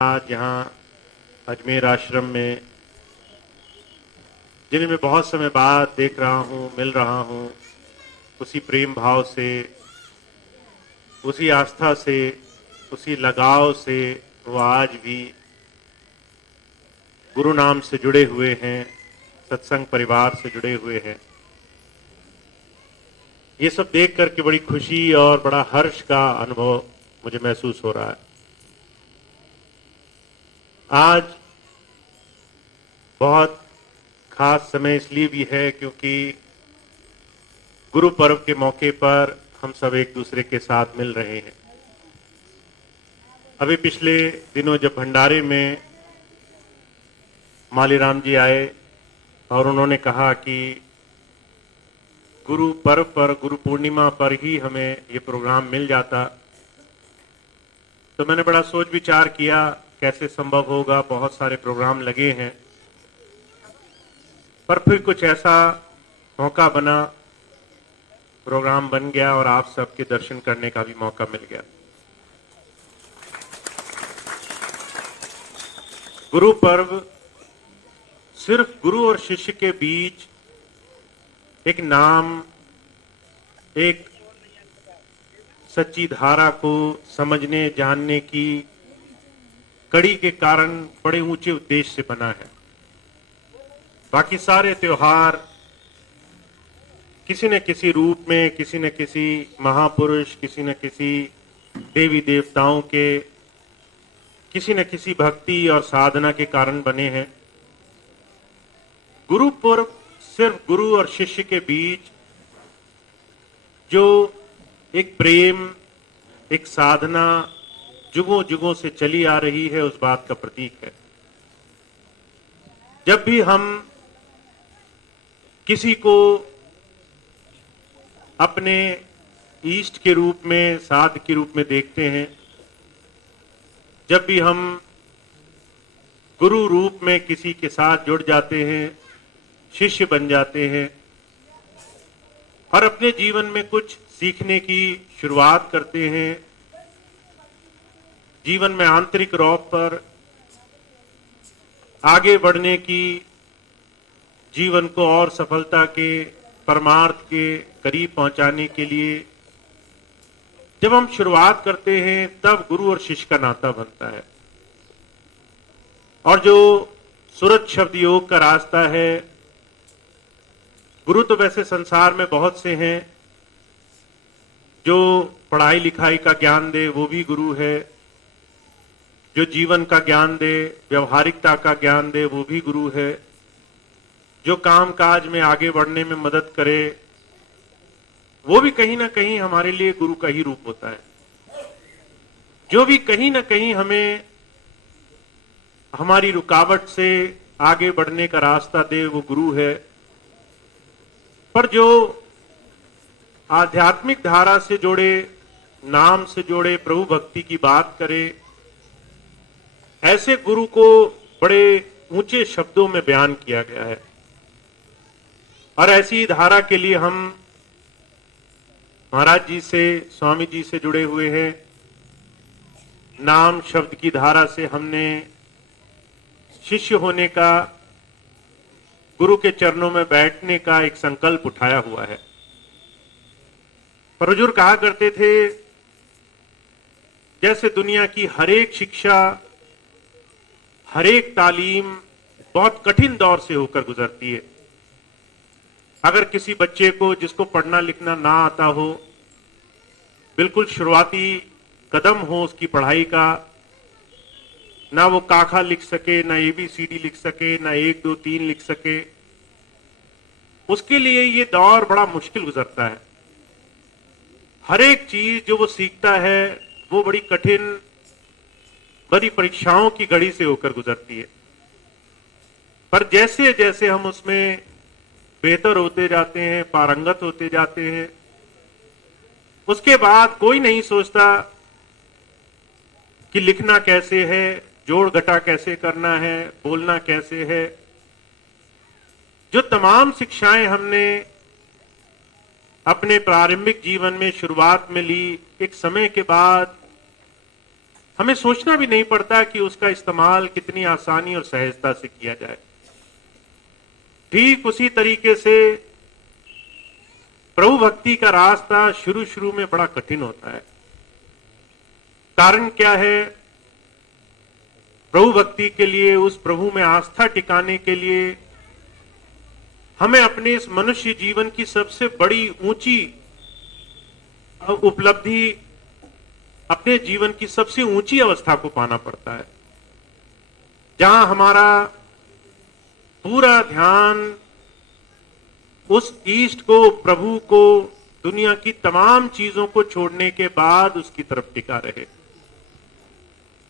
आज यहाँ अजमेर आश्रम में जिन्हें मैं बहुत समय बाद देख रहा हूँ, मिल रहा हूँ, उसी प्रेम भाव से, उसी आस्था से, उसी लगाव से वो आज भी गुरु नाम से जुड़े हुए हैं, सत्संग परिवार से जुड़े हुए हैं। ये सब देख करके बड़ी खुशी और बड़ा हर्ष का अनुभव मुझे महसूस हो रहा है। आज बहुत खास समय इसलिए भी है क्योंकि गुरु पर्व के मौके पर हम सब एक दूसरे के साथ मिल रहे हैं। अभी पिछले दिनों जब भंडारे में मालीराम जी आए और उन्होंने कहा कि गुरु पर्व पर, गुरु पूर्णिमा पर ही हमें ये प्रोग्राम मिल जाता, तो मैंने बड़ा सोच विचार किया कैसे संभव होगा। बहुत सारे प्रोग्राम लगे हैं, पर फिर कुछ ऐसा मौका बना, प्रोग्राम बन गया और आप सबके दर्शन करने का भी मौका मिल गया। गुरु पर्व सिर्फ गुरु और शिष्य के बीच एक नाम, एक सच्ची धारा को समझने जानने की कड़ी के कारण बड़े ऊंचे उद्देश्य से बना है। बाकी सारे त्योहार किसी न किसी रूप में, किसी न किसी महापुरुष, किसी न किसी देवी देवताओं के, किसी न किसी भक्ति और साधना के कारण बने हैं। गुरु पर्व सिर्फ गुरु और शिष्य के बीच जो एक प्रेम, एक साधना जुगों जुगों से चली आ रही है, उस बात का प्रतीक है। जब भी हम किसी को अपने इष्ट के रूप में, साध के रूप में देखते हैं, जब भी हम गुरु रूप में किसी के साथ जुड़ जाते हैं, शिष्य बन जाते हैं और अपने जीवन में कुछ सीखने की शुरुआत करते हैं, जीवन में आंतरिक रौब पर आगे बढ़ने की, जीवन को और सफलता के, परमार्थ के करीब पहुंचाने के लिए जब हम शुरुआत करते हैं, तब गुरु और शिष्य का नाता बनता है। और जो सुरत शब्द योग का रास्ता है, गुरु तो वैसे संसार में बहुत से हैं, जो पढ़ाई लिखाई का ज्ञान दे वो भी गुरु है, जो जीवन का ज्ञान दे, व्यवहारिकता का ज्ञान दे वो भी गुरु है, जो काम काज में आगे बढ़ने में मदद करे वो भी कहीं ना कहीं हमारे लिए गुरु का ही रूप होता है। जो भी कहीं ना कहीं हमें हमारी रुकावट से आगे बढ़ने का रास्ता दे वो गुरु है। पर जो आध्यात्मिक धारा से जोड़े, नाम से जोड़े, प्रभु भक्ति की बात करे, ऐसे गुरु को बड़े ऊंचे शब्दों में बयान किया गया है। और ऐसी धारा के लिए हम महाराज जी से, स्वामी जी से जुड़े हुए हैं। नाम शब्द की धारा से हमने शिष्य होने का, गुरु के चरणों में बैठने का एक संकल्प उठाया हुआ है। पर हुजूर कहा करते थे, जैसे दुनिया की हर एक शिक्षा, हर एक तालीम बहुत कठिन दौर से होकर गुजरती है। अगर किसी बच्चे को, जिसको पढ़ना लिखना ना आता हो, बिल्कुल शुरुआती कदम हो उसकी पढ़ाई का, ना वो काखा लिख सके, ना ABCD लिख सके, ना 1 2 3 लिख सके, उसके लिए ये दौर बड़ा मुश्किल गुजरता है। हर एक चीज जो वो सीखता है वो बड़ी कठिन, बड़ी परीक्षाओं की घड़ी से होकर गुजरती है। पर जैसे जैसे हम उसमें बेहतर होते जाते हैं, पारंगत होते जाते हैं, उसके बाद कोई नहीं सोचता कि लिखना कैसे है, जोड़ घटा कैसे करना है, बोलना कैसे है। जो तमाम शिक्षाएं हमने अपने प्रारंभिक जीवन में शुरुआत में ली, एक समय के बाद हमें सोचना भी नहीं पड़ता कि उसका इस्तेमाल कितनी आसानी और सहजता से किया जाए। ठीक उसी तरीके से प्रभु भक्ति का रास्ता शुरू शुरू में बड़ा कठिन होता है। कारण क्या है? प्रभु भक्ति के लिए, उस प्रभु में आस्था टिकाने के लिए हमें अपने इस मनुष्य जीवन की सबसे बड़ी ऊंची उपलब्धि, अपने जीवन की सबसे ऊंची अवस्था को पाना पड़ता है, जहां हमारा पूरा ध्यान उस ईष्ट को, प्रभु को, दुनिया की तमाम चीजों को छोड़ने के बाद उसकी तरफ टिका रहे।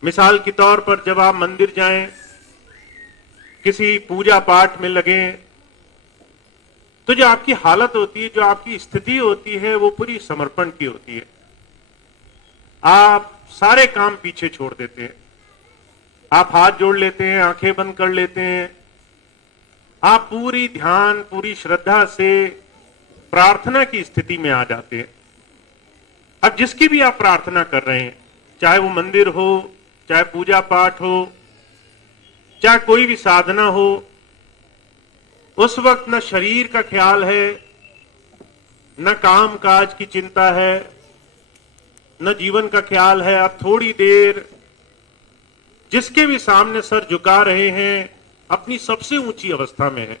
मिसाल के तौर पर जब आप मंदिर जाएं, किसी पूजा पाठ में लगे, तो जो आपकी हालत होती है, जो आपकी स्थिति होती है, वो पूरी समर्पण की होती है। आप सारे काम पीछे छोड़ देते हैं, आप हाथ जोड़ लेते हैं, आंखें बंद कर लेते हैं, आप पूरी ध्यान, पूरी श्रद्धा से प्रार्थना की स्थिति में आ जाते हैं। अब जिसकी भी आप प्रार्थना कर रहे हैं, चाहे वो मंदिर हो, चाहे पूजा पाठ हो, चाहे कोई भी साधना हो, उस वक्त न शरीर का ख्याल है, न काम काज की चिंता है, न जीवन का ख्याल है। आप थोड़ी देर जिसके भी सामने सर झुका रहे हैं, अपनी सबसे ऊंची अवस्था में है।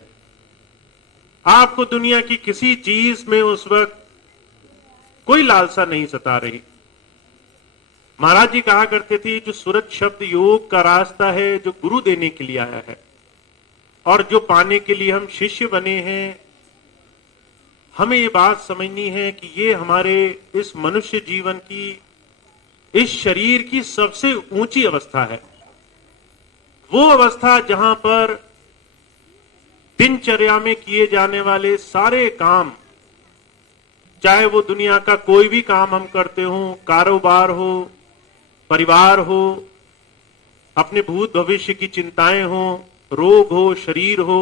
आपको दुनिया की किसी चीज में उस वक्त कोई लालसा नहीं सता रही। महाराज जी कहा करते थे, जो सूरत शब्द योग का रास्ता है, जो गुरु देने के लिए आया है और जो पाने के लिए हम शिष्य बने हैं, हमें ये बात समझनी है कि ये हमारे इस मनुष्य जीवन की, इस शरीर की सबसे ऊंची अवस्था है। वो अवस्था जहां पर दिनचर्या में किए जाने वाले सारे काम, चाहे वो दुनिया का कोई भी काम हम करते हो, कारोबार हो, परिवार हो, अपने भूत भविष्य की चिंताएं हो, रोग हो, शरीर हो,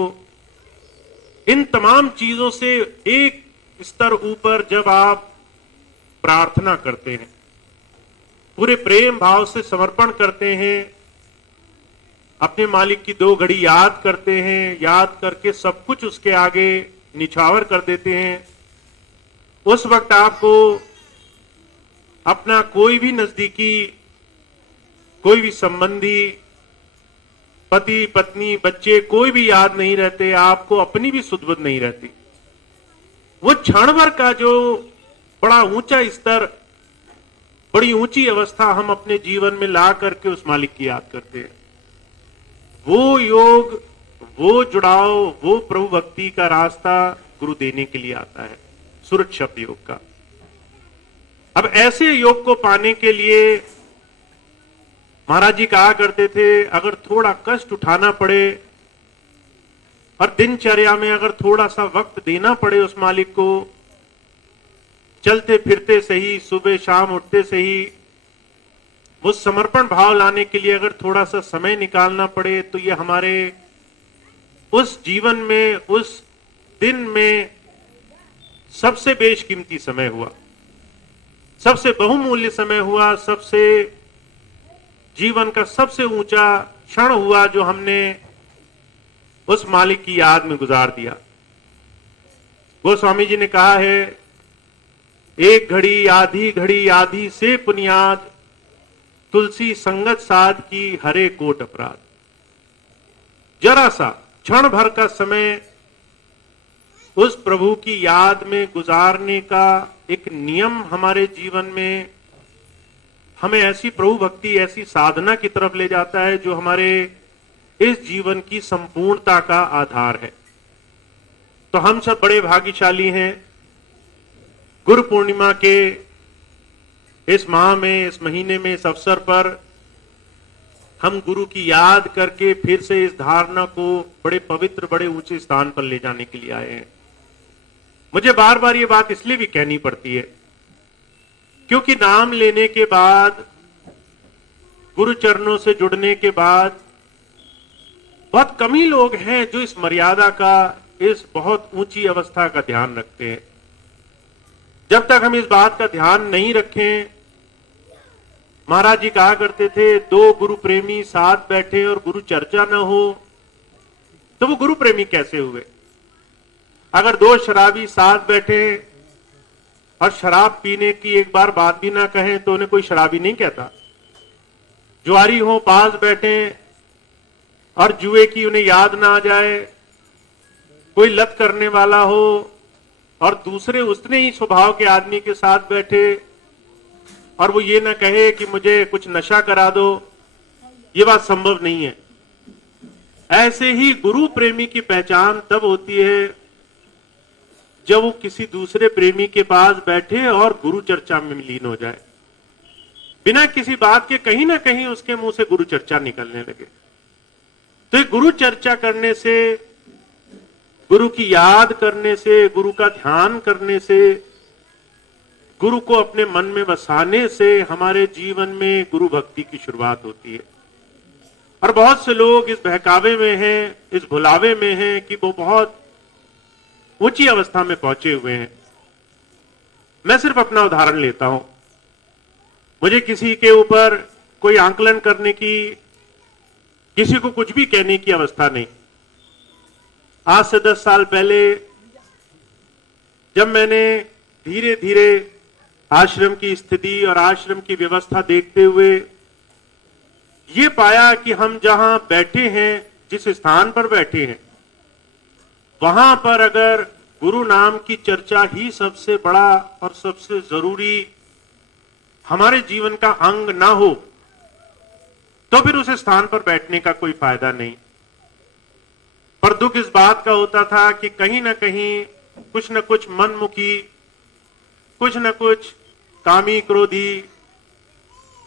इन तमाम चीजों से एक स्तर ऊपर जब आप प्रार्थना करते हैं, पूरे प्रेम भाव से समर्पण करते हैं, अपने मालिक की 2 घड़ी याद करते हैं, याद करके सब कुछ उसके आगे निछावर कर देते हैं, उस वक्त आपको अपना कोई भी नजदीकी, कोई भी संबंधी, पति पत्नी बच्चे, कोई भी याद नहीं रहते, आपको अपनी भी सुध-बुध नहीं रहती। वो क्षण भर का जो बड़ा ऊंचा स्तर, बड़ी ऊंची अवस्था हम अपने जीवन में ला करके उस मालिक की याद करते हैं, वो योग, वो जुड़ाव, वो प्रभु भक्ति का रास्ता गुरु देने के लिए आता है, सूरत शब्द योग का। अब ऐसे योग को पाने के लिए महाराज जी कहा करते थे, अगर थोड़ा कष्ट उठाना पड़े और दिनचर्या में अगर थोड़ा सा वक्त देना पड़े उस मालिक को, चलते फिरते से ही, सुबह शाम उठते से ही, वो समर्पण भाव लाने के लिए अगर थोड़ा सा समय निकालना पड़े, तो ये हमारे उस जीवन में, उस दिन में सबसे बेशकीमती समय हुआ, सबसे बहुमूल्य समय हुआ, सबसे जीवन का सबसे ऊंचा क्षण हुआ जो हमने उस मालिक की याद में गुजार दिया। गोस्वामी जी ने कहा है, एक घड़ी आधी से पुनियाद, तुलसी संगत साध की हरे कोट अपराध। जरा सा क्षण भर का समय उस प्रभु की याद में गुजारने का एक नियम हमारे जीवन में हमें ऐसी प्रभु भक्ति, ऐसी साधना की तरफ ले जाता है जो हमारे इस जीवन की संपूर्णता का आधार है। तो हम सब बड़े भाग्यशाली हैं, गुरु पूर्णिमा के इस माह में, इस महीने में, इस अवसर पर हम गुरु की याद करके फिर से इस धारणा को बड़े पवित्र, बड़े ऊंचे स्थान पर ले जाने के लिए आए हैं। मुझे बार बार ये बात इसलिए भी कहनी पड़ती है क्योंकि नाम लेने के बाद, गुरु चरणों से जुड़ने के बाद बहुत कम ही लोग हैं जो इस मर्यादा का, इस बहुत ऊंची अवस्था का ध्यान रखते हैं। जब तक हम इस बात का ध्यान नहीं रखें, महाराज जी कहा करते थे, दो गुरु प्रेमी साथ बैठे और गुरु चर्चा न हो तो वो गुरु प्रेमी कैसे हुए। अगर दो शराबी साथ बैठे और शराब पीने की एक बार बात भी ना कहें तो उन्हें कोई शराबी नहीं कहता। जुआरी हो पास बैठे और जुए की उन्हें याद ना आ जाए, कोई लत करने वाला हो और दूसरे उतने ही स्वभाव के आदमी के साथ बैठे और वो ये ना कहे कि मुझे कुछ नशा करा दो, ये बात संभव नहीं है। ऐसे ही गुरु प्रेमी की पहचान तब होती है जब वो किसी दूसरे प्रेमी के पास बैठे और गुरु चर्चा में लीन हो जाए, बिना किसी बात के कहीं ना कहीं उसके मुंह से गुरु चर्चा निकलने लगे। तो ये गुरु चर्चा करने से, गुरु की याद करने से, गुरु का ध्यान करने से, गुरु को अपने मन में बसाने से हमारे जीवन में गुरु भक्ति की शुरुआत होती है। और बहुत से लोग इस बहकावे में हैं, इस भुलावे में हैं कि वो बहुत ऊंची अवस्था में पहुंचे हुए हैं। मैं सिर्फ अपना उदाहरण लेता हूं। मुझे किसी के ऊपर कोई आंकलन करने की, किसी को कुछ भी कहने की अवस्था नहीं। आज से 10 साल पहले जब मैंने धीरे धीरे आश्रम की स्थिति और आश्रम की व्यवस्था देखते हुए ये पाया कि हम जहां बैठे हैं, जिस स्थान पर बैठे हैं, वहां पर अगर गुरु नाम की चर्चा ही सबसे बड़ा और सबसे जरूरी हमारे जीवन का अंग ना हो तो फिर उस स्थान पर बैठने का कोई फायदा नहीं। पर दुख इस बात का होता था कि कहीं ना कहीं कुछ न कुछ मनमुखी, कुछ न कुछ कामी क्रोधी,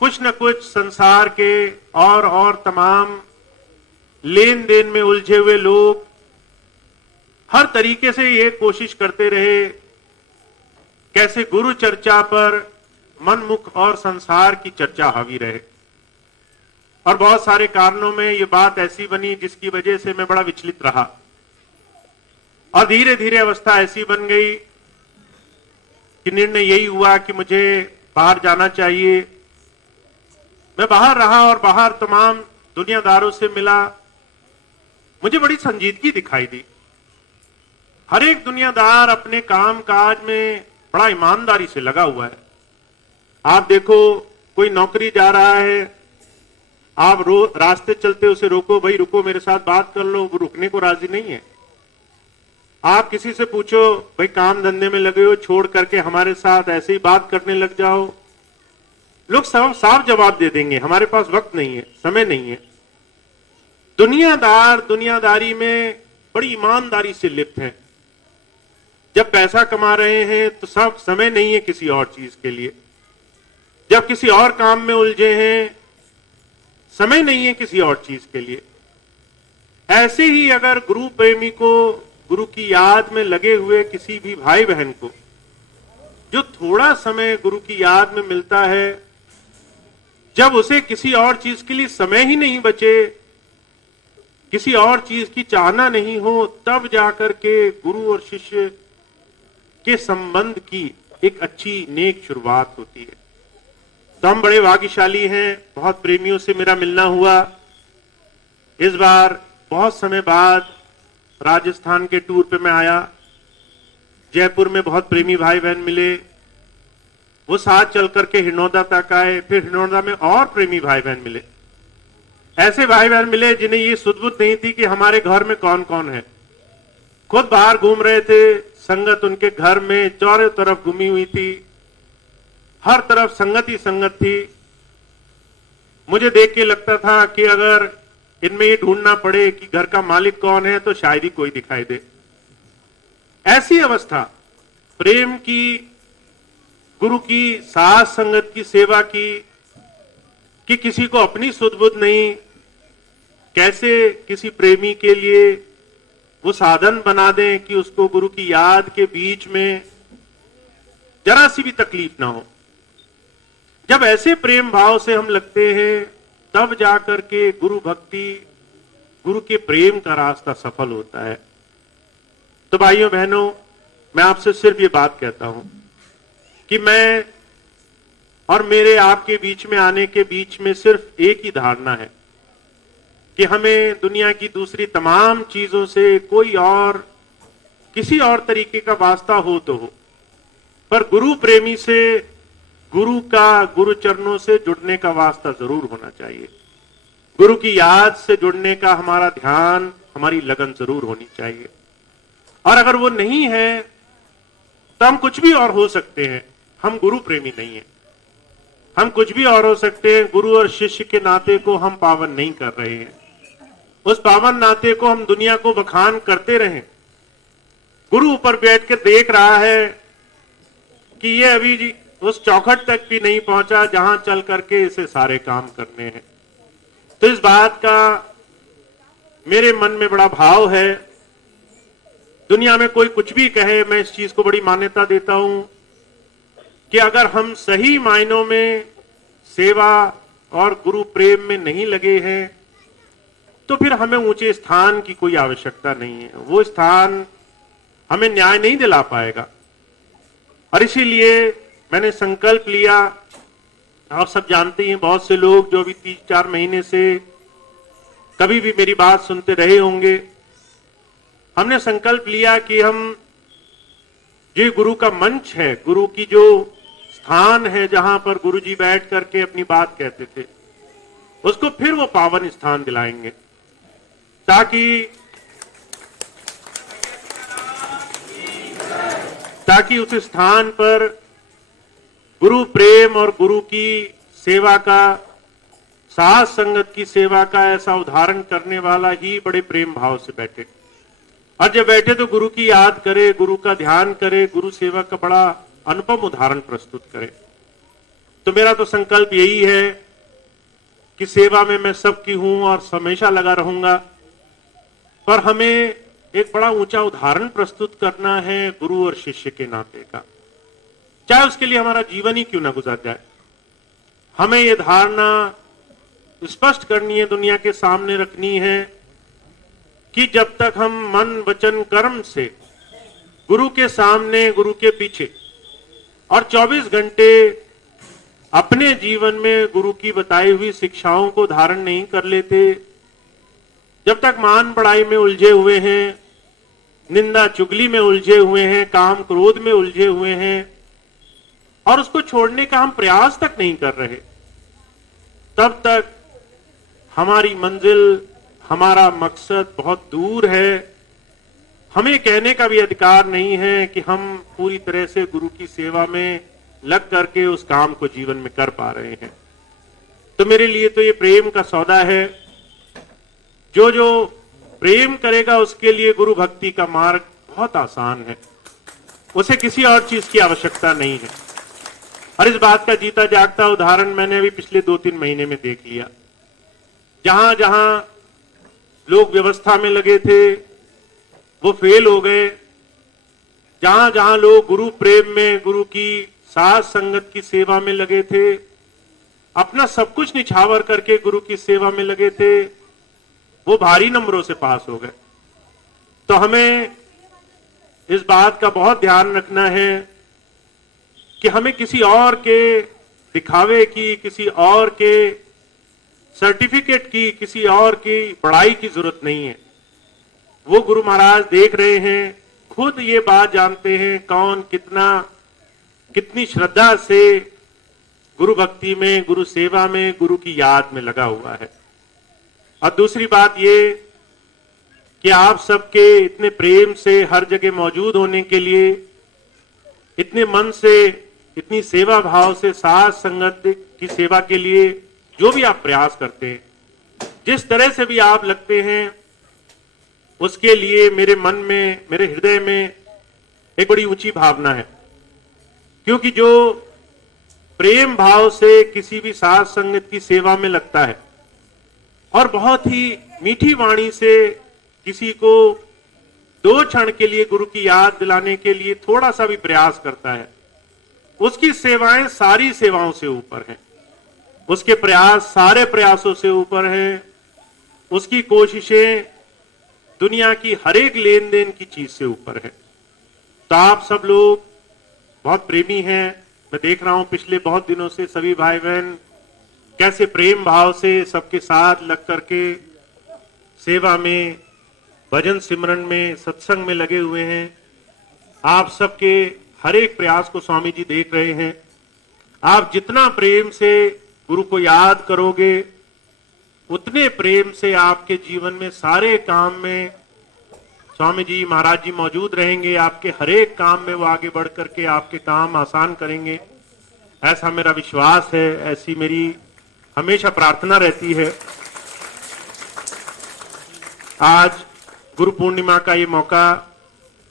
कुछ न कुछ संसार के और तमाम लेन देन में उलझे हुए लोग हर तरीके से ये कोशिश करते रहे कैसे गुरु चर्चा पर मनमुख और संसार की चर्चा हावी रहे। और बहुत सारे कारणों में ये बात ऐसी बनी जिसकी वजह से मैं बड़ा विचलित रहा और धीरे धीरे अवस्था ऐसी बन गई कि निर्णय यही हुआ कि मुझे बाहर जाना चाहिए। मैं बाहर रहा और बाहर तमाम दुनियादारों से मिला। मुझे बड़ी संजीदगी दिखाई दी। हर एक दुनियादार अपने काम काज में बड़ा ईमानदारी से लगा हुआ है। आप देखो, कोई नौकरी जा रहा है, आप रास्ते चलते उसे रोको, भाई रुको मेरे साथ बात कर लो, वो रुकने को राजी नहीं है। आप किसी से पूछो, भाई काम धंधे में लगे हो, छोड़ करके हमारे साथ ऐसे ही बात करने लग जाओ, लोग सब साफ जवाब दे देंगे, हमारे पास वक्त नहीं है, समय नहीं है। दुनियादार दुनियादारी में बड़ी ईमानदारी से लिप्त हैं। जब पैसा कमा रहे हैं तो सब समय नहीं है किसी और चीज के लिए। जब किसी और काम में उलझे हैं, समय नहीं है किसी और चीज के लिए। ऐसे ही अगर गुरु प्रेमी को, गुरु की याद में लगे हुए किसी भी भाई बहन को जो थोड़ा समय गुरु की याद में मिलता है, जब उसे किसी और चीज के लिए समय ही नहीं बचे, किसी और चीज की चाहना नहीं हो, तब जाकर के गुरु और शिष्य के संबंध की एक अच्छी नेक शुरुआत होती है। तो हम बड़े भाग्यशाली हैं, बहुत प्रेमियों से मेरा मिलना हुआ। इस बार बहुत समय बाद राजस्थान के टूर पे मैं आया। जयपुर में बहुत प्रेमी भाई बहन मिले, वो साथ चल करके हिरनौदा तक आए। फिर हिरनौदा में और प्रेमी भाई बहन मिले। ऐसे भाई बहन मिले जिन्हें ये सुध-बुध नहीं थी कि हमारे घर में कौन कौन है। खुद बाहर घूम रहे थे, संगत उनके घर में चारों तरफ घूमी हुई थी, हर तरफ संगत ही संगत थी। मुझे देख के लगता था कि अगर इनमें ये ढूंढना पड़े कि घर का मालिक कौन है तो शायद ही कोई दिखाई दे। ऐसी अवस्था प्रेम की, गुरु की साथ संगत की, सेवा की, कि किसी को अपनी सुध-बुध नहीं, कैसे किसी प्रेमी के लिए वो साधन बना दें कि उसको गुरु की याद के बीच में जरा सी भी तकलीफ ना हो। जब ऐसे प्रेम भाव से हम लगते हैं तब जाकर के गुरु भक्ति, गुरु के प्रेम का रास्ता सफल होता है। तो भाइयों बहनों, मैं आपसे सिर्फ ये बात कहता हूं कि मैं और मेरे आपके बीच में आने के बीच में सिर्फ एक ही धारणा है कि हमें दुनिया की दूसरी तमाम चीजों से कोई और किसी और तरीके का वास्ता हो तो हो, पर गुरु प्रेमी से, गुरु का, गुरु चरणों से जुड़ने का वास्ता जरूर होना चाहिए। गुरु की याद से जुड़ने का हमारा ध्यान, हमारी लगन जरूर होनी चाहिए। और अगर वो नहीं है तो हम कुछ भी और हो सकते हैं, हम गुरु प्रेमी नहीं है। हम कुछ भी और हो सकते हैं, गुरु और शिष्य के नाते को हम पावन नहीं कर रहे हैं। उस पावन नाते को हम दुनिया को बखान करते रहें। गुरु ऊपर बैठ कर देख रहा है कि ये अभी उस चौखट तक भी नहीं पहुंचा जहां चल करके इसे सारे काम करने हैं। तो इस बात का मेरे मन में बड़ा भाव है। दुनिया में कोई कुछ भी कहे, मैं इस चीज को बड़ी मान्यता देता हूं कि अगर हम सही मायनों में सेवा और गुरु प्रेम में नहीं लगे हैं तो फिर हमें ऊंचे स्थान की कोई आवश्यकता नहीं है। वो स्थान हमें न्याय नहीं दिला पाएगा। और इसीलिए मैंने संकल्प लिया, आप सब जानते हैं, बहुत से लोग जो अभी 3-4 महीने से कभी भी मेरी बात सुनते रहे होंगे, हमने संकल्प लिया कि हम जो गुरु का मंच है, गुरु की जो स्थान है जहां पर गुरु जी बैठ करके अपनी बात कहते थे, उसको फिर वो पावन स्थान दिलाएंगे, ताकि उस स्थान पर गुरु प्रेम और गुरु की सेवा का, साथ संगत की सेवा का ऐसा उदाहरण करने वाला ही बड़े प्रेम भाव से बैठे। और जब बैठे तो गुरु की याद करे, गुरु का ध्यान करे, गुरु सेवा का बड़ा अनुपम उदाहरण प्रस्तुत करे। तो मेरा तो संकल्प यही है कि सेवा में मैं सबकी हूं और हमेशा लगा रहूंगा, पर हमें एक बड़ा ऊंचा उदाहरण प्रस्तुत करना है गुरु और शिष्य के नाते का, चाहे उसके लिए हमारा जीवन ही क्यों ना गुजर जाए। हमें यह धारणा स्पष्ट करनी है, दुनिया के सामने रखनी है कि जब तक हम मन वचन कर्म से गुरु के सामने, गुरु के पीछे और 24 घंटे अपने जीवन में गुरु की बताई हुई शिक्षाओं को धारण नहीं कर लेते, जब तक मान बढ़ाई में उलझे हुए हैं, निंदा चुगली में उलझे हुए हैं, काम क्रोध में उलझे हुए हैं और उसको छोड़ने का हम प्रयास तक नहीं कर रहे, तब तक हमारी मंजिल, हमारा मकसद बहुत दूर है। हमें कहने का भी अधिकार नहीं है कि हम पूरी तरह से गुरु की सेवा में लग करके उस काम को जीवन में कर पा रहे हैं। तो मेरे लिए तो ये प्रेम का सौदा है। जो जो प्रेम करेगा उसके लिए गुरु भक्ति का मार्ग बहुत आसान है, उसे किसी और चीज की आवश्यकता नहीं है। और इस बात का जीता जागता उदाहरण मैंने अभी पिछले 2-3 महीने में देख लिया। जहां जहां लोग व्यवस्था में लगे थे वो फेल हो गए, जहां जहां लोग गुरु प्रेम में, गुरु की साथ संगत की सेवा में लगे थे, अपना सब कुछ निछावर करके गुरु की सेवा में लगे थे, वो भारी नंबरों से पास हो गए। तो हमें इस बात का बहुत ध्यान रखना है कि हमें किसी और के दिखावे की, किसी और के सर्टिफिकेट की, किसी और की पढ़ाई की जरूरत नहीं है। वो गुरु महाराज देख रहे हैं, खुद ये बात जानते हैं कौन कितनी श्रद्धा से गुरु भक्ति में, गुरु सेवा में, गुरु की याद में लगा हुआ है। और दूसरी बात ये कि आप सबके इतने प्रेम से हर जगह मौजूद होने के लिए, इतने मन से, इतनी सेवा भाव से साथ संगत की सेवा के लिए जो भी आप प्रयास करते हैं, जिस तरह से भी आप लगते हैं, उसके लिए मेरे मन में, मेरे हृदय में एक बड़ी ऊंची भावना है। क्योंकि जो प्रेम भाव से किसी भी साथ संगत की सेवा में लगता है और बहुत ही मीठी वाणी से किसी को 2 क्षण के लिए गुरु की याद दिलाने के लिए थोड़ा सा भी प्रयास करता है, उसकी सेवाएं सारी सेवाओं से ऊपर हैं, उसके प्रयास सारे प्रयासों से ऊपर हैं, उसकी कोशिशें दुनिया की हर एक लेन देन की चीज से ऊपर है। तो आप सब लोग बहुत प्रेमी हैं, मैं देख रहा हूं पिछले बहुत दिनों से सभी भाई बहन कैसे प्रेम भाव से सबके साथ लग करके सेवा में, भजन सिमरन में, सत्संग में लगे हुए हैं। आप सबके हर एक प्रयास को स्वामी जी देख रहे हैं। आप जितना प्रेम से गुरु को याद करोगे उतने प्रेम से आपके जीवन में सारे काम में स्वामी जी महाराज जी मौजूद रहेंगे। आपके हर एक काम में वो आगे बढ़ करके आपके काम आसान करेंगे, ऐसा मेरा विश्वास है, ऐसी मेरी हमेशा प्रार्थना रहती है। आज गुरु पूर्णिमा का ये मौका,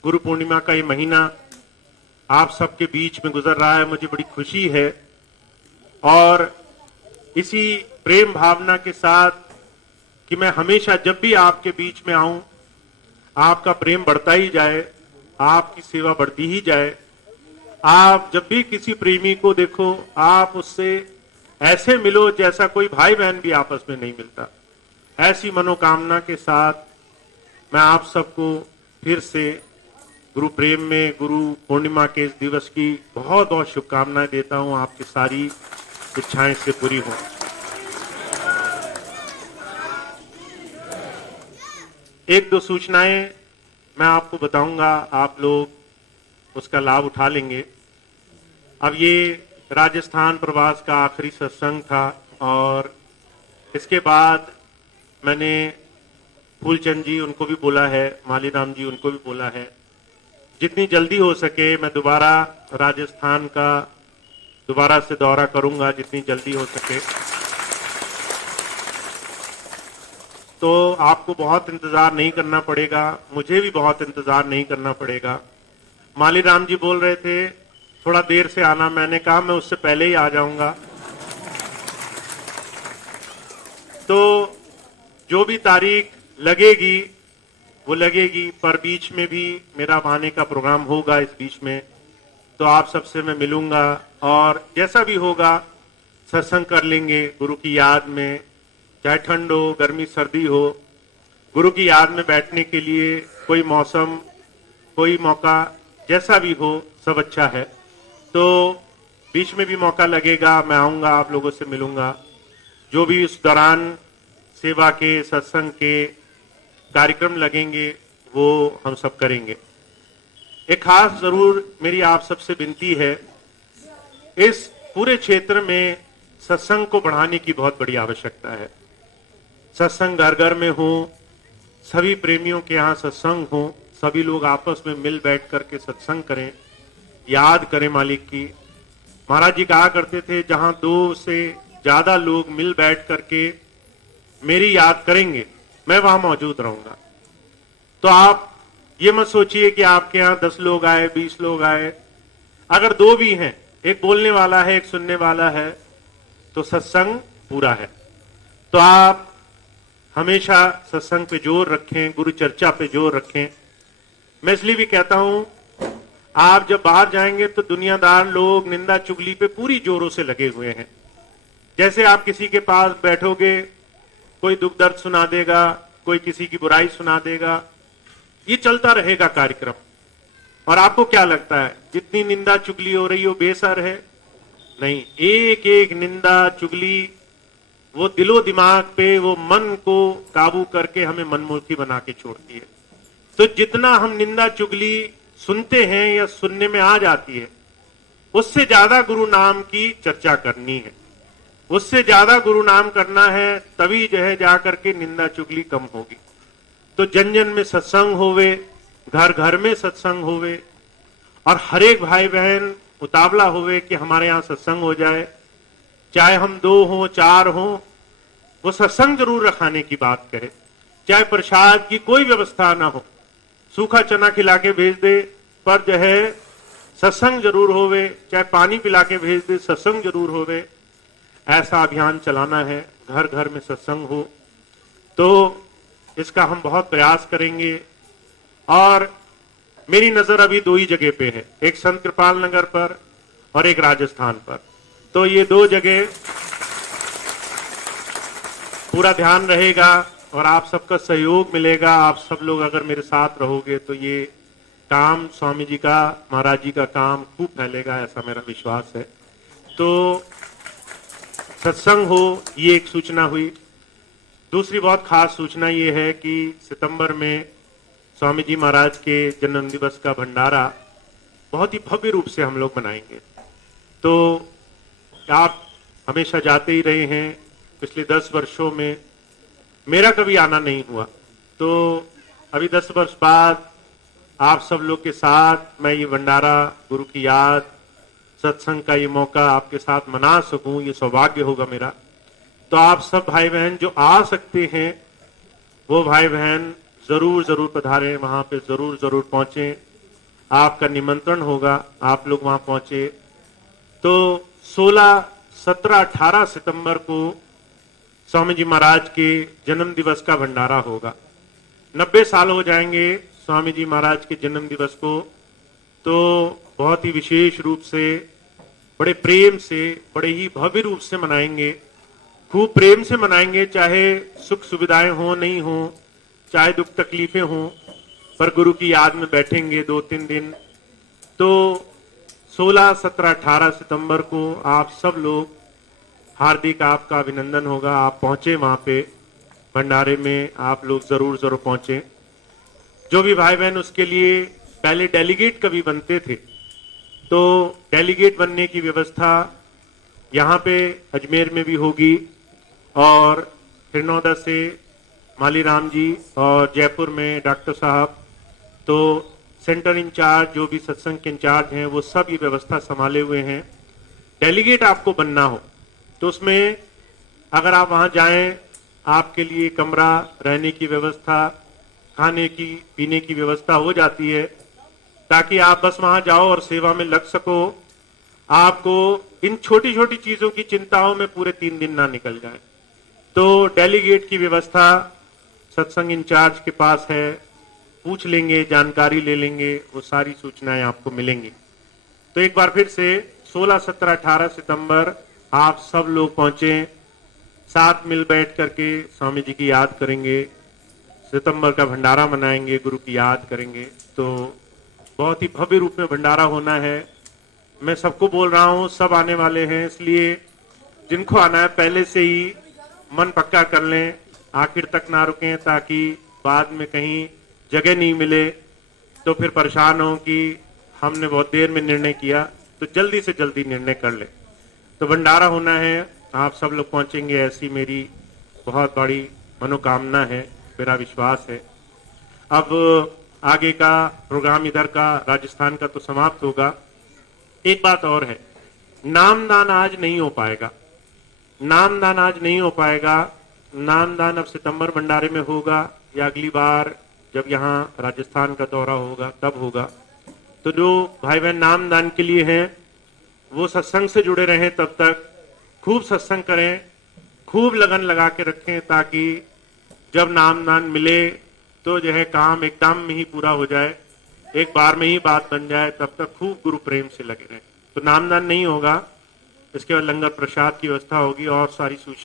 गुरु पूर्णिमा का ये महीना आप सबके बीच में गुजर रहा है, मुझे बड़ी खुशी है। और इसी प्रेम भावना के साथ कि मैं हमेशा जब भी आपके बीच में आऊं आपका प्रेम बढ़ता ही जाए, आपकी सेवा बढ़ती ही जाए। आप जब भी किसी प्रेमी को देखो आप उससे ऐसे मिलो जैसा कोई भाई बहन भी आपस में नहीं मिलता। ऐसी मनोकामना के साथ मैं आप सबको फिर से गुरु प्रेम में, गुरु पूर्णिमा के इस दिवस की बहुत बहुत शुभकामनाएं देता हूं। आपकी सारी इच्छाएं से पूरी हों। एक दो सूचनाएं मैं आपको बताऊंगा, आप लोग उसका लाभ उठा लेंगे। अब ये राजस्थान प्रवास का आखिरी सत्संग था और इसके बाद मैंने फूलचंद जी उनको भी बोला है, मालीराम जी उनको भी बोला है, जितनी जल्दी हो सके मैं दोबारा राजस्थान का दोबारा से दौरा करूंगा, जितनी जल्दी हो सके। तो आपको बहुत इंतजार नहीं करना पड़ेगा, मुझे भी बहुत इंतजार नहीं करना पड़ेगा। मालीराम जी बोल रहे थे थोड़ा देर से आना, मैंने कहा मैं उससे पहले ही आ जाऊंगा। तो जो भी तारीख लगेगी वो लगेगी, पर बीच में भी मेरा आने का प्रोग्राम होगा। इस बीच में तो आप सबसे मैं मिलूंगा और जैसा भी होगा सत्संग कर लेंगे गुरु की याद में, चाहे ठंड हो, गर्मी, सर्दी हो। गुरु की याद में बैठने के लिए कोई मौसम, कोई मौका जैसा भी हो सब अच्छा है। तो बीच में भी मौका लगेगा, मैं आऊंगा, आप लोगों से मिलूंगा। जो भी इस दौरान सेवा के, सत्संग के कार्यक्रम लगेंगे वो हम सब करेंगे। एक खास जरूर मेरी आप सबसे विनती है, इस पूरे क्षेत्र में सत्संग को बढ़ाने की बहुत बड़ी आवश्यकता है। सत्संग घर घर में हो, सभी प्रेमियों के यहाँ सत्संग हो, सभी लोग आपस में मिल बैठ करके सत्संग करें, याद करें मालिक की। महाराज जी कहा करते थे जहां 2 से ज्यादा लोग मिल बैठ करके मेरी याद करेंगे मैं वहां मौजूद रहूंगा। तो आप ये मत सोचिए कि आपके यहाँ 10 लोग आए, 20 लोग आए, अगर 2 भी हैं, एक बोलने वाला है, एक सुनने वाला है, तो सत्संग पूरा है। तो आप हमेशा सत्संग पे जोर रखें, गुरु चर्चा पे जोर रखें। मैं इसलिए भी कहता हूं, आप जब बाहर जाएंगे तो दुनियादार लोग निंदा चुगली पे पूरी जोरों से लगे हुए हैं। जैसे आप किसी के पास बैठोगे, कोई दुख दर्द सुना देगा, कोई किसी की बुराई सुना देगा, ये चलता रहेगा कार्यक्रम। और आपको क्या लगता है जितनी निंदा चुगली हो रही हो बेसर है? नहीं, एक एक निंदा चुगली वो दिलो दिमाग पे, वो मन को काबू करके हमें मनमुखी बना के छोड़ती है। तो जितना हम निंदा चुगली सुनते हैं या सुनने में आ जाती है, उससे ज्यादा गुरु नाम की चर्चा करनी है, उससे ज्यादा गुरु नाम करना है, तभी जो है जाकर के निंदा चुगली कम होगी। तो जन जन में सत्संग होवे, घर घर में सत्संग होवे, और हर एक भाई बहन उतावला होवे कि हमारे यहाँ सत्संग हो जाए। चाहे हम 2 हो, 4 हो, वो सत्संग जरूर रखाने की बात करे। चाहे प्रसाद की कोई व्यवस्था ना हो, सूखा चना खिला के भेज दे, पर जो है सत्संग जरूर होवे। चाहे पानी पिला के भेज दे, सत्संग जरूर होवे। ऐसा अभियान चलाना है, घर घर में सत्संग हो। तो इसका हम बहुत प्रयास करेंगे। और मेरी नजर अभी 2 ही जगह पे है, एक संत कृपाल नगर पर और एक राजस्थान पर। तो ये 2 जगह पूरा ध्यान रहेगा और आप सबका सहयोग मिलेगा। आप सब लोग अगर मेरे साथ रहोगे तो ये काम स्वामी जी का, महाराज जी का काम खूब फैलेगा, ऐसा मेरा विश्वास है। तो सत्संग हो, ये एक सूचना हुई। दूसरी बहुत खास सूचना ये है कि सितंबर में स्वामी जी महाराज के जन्म दिवस का भंडारा बहुत ही भव्य रूप से हम लोग मनाएंगे। तो आप हमेशा जाते ही रहे हैं, पिछले 10 वर्षों में मेरा कभी आना नहीं हुआ, तो अभी 10 वर्ष बाद आप सब लोग के साथ मैं ये भंडारा, गुरु की याद, सत्संग का ये मौका आपके साथ मना सकूं, ये सौभाग्य होगा मेरा। तो आप सब भाई बहन जो आ सकते हैं वो भाई बहन जरूर जरूर पधारें, वहां पे जरूर जरूर पहुंचे। आपका निमंत्रण होगा, आप लोग वहां पहुंचे। तो 16, 17, 18 सितंबर को स्वामी जी महाराज के जन्म दिवस का भंडारा होगा। 90 साल हो जाएंगे स्वामी जी महाराज के जन्म दिवस को। तो बहुत ही विशेष रूप से, बड़े प्रेम से, बड़े ही भव्य रूप से मनाएंगे, खूब प्रेम से मनाएंगे। चाहे सुख सुविधाएं हो नहीं हो, चाहे दुख तकलीफें हो, पर गुरु की याद में बैठेंगे 2-3 दिन। तो 16, 17, 18 सितंबर को आप सब लोग, हार्दिक आपका अभिनंदन होगा। आप पहुंचे वहां पे भंडारे में, आप लोग जरूर जरूर पहुंचे। जो भी भाई बहन उसके लिए पहले डेलीगेट कभी बनते थे, तो डेलीगेट बनने की व्यवस्था यहाँ पे अजमेर में भी होगी, और हिरनौदा से माली राम जी, और जयपुर में डॉक्टर साहब, तो सेंटर इंचार्ज, जो भी सत्संग के इंचार्ज हैं, वो सब ये व्यवस्था संभाले हुए हैं। डेलीगेट आपको बनना हो तो उसमें अगर आप वहां जाएं, आपके लिए कमरा, रहने की व्यवस्था, खाने की पीने की व्यवस्था हो जाती है, ताकि आप बस वहां जाओ और सेवा में लग सको। आपको इन छोटी छोटी चीजों की चिंताओं में पूरे 3 दिन ना निकल जाए। तो डेलीगेट की व्यवस्था सत्संग इंचार्ज के पास है, पूछ लेंगे, जानकारी ले लेंगे, वो सारी सूचनाएं आपको मिलेंगी। तो एक बार फिर से 16, 17, 18 सितंबर आप सब लोग पहुंचे, साथ मिल बैठ करके स्वामी जी की याद करेंगे, सितंबर का भंडारा मनाएंगे, गुरु की याद करेंगे। तो बहुत ही भव्य रूप में भंडारा होना है। मैं सबको बोल रहा हूं, सब आने वाले हैं, इसलिए जिनको आना है पहले से ही मन पक्का कर लें, आखिर तक ना रुकें, ताकि बाद में कहीं जगह नहीं मिले तो फिर परेशान हो कि हमने बहुत देर में निर्णय किया। तो जल्दी से जल्दी निर्णय कर ले। तो भंडारा होना है, आप सब लोग पहुंचेंगे, ऐसी मेरी बहुत बड़ी मनोकामना है, मेरा विश्वास है। अब आगे का प्रोग्राम इधर का, राजस्थान का तो समाप्त होगा। एक बात और है, नामदान आज नहीं हो पाएगा। नामदान आज नहीं हो पाएगा। नामदान अब सितंबर भंडारे में होगा, या अगली बार जब यहाँ राजस्थान का दौरा होगा तब होगा। तो जो भाई बहन नामदान के लिए हैं वो सत्संग से जुड़े रहें, तब तक खूब सत्संग करें, खूब लगन लगा के रखें, ताकि जब नामदान मिले तो जो है काम एकदम में ही पूरा हो जाए, एक बार में ही बात बन जाए। तब तक खूब गुरु प्रेम से लगे रहें। तो नामदान नहीं होगा, इसके बाद लंगर प्रसाद की व्यवस्था होगी और सारी सूचना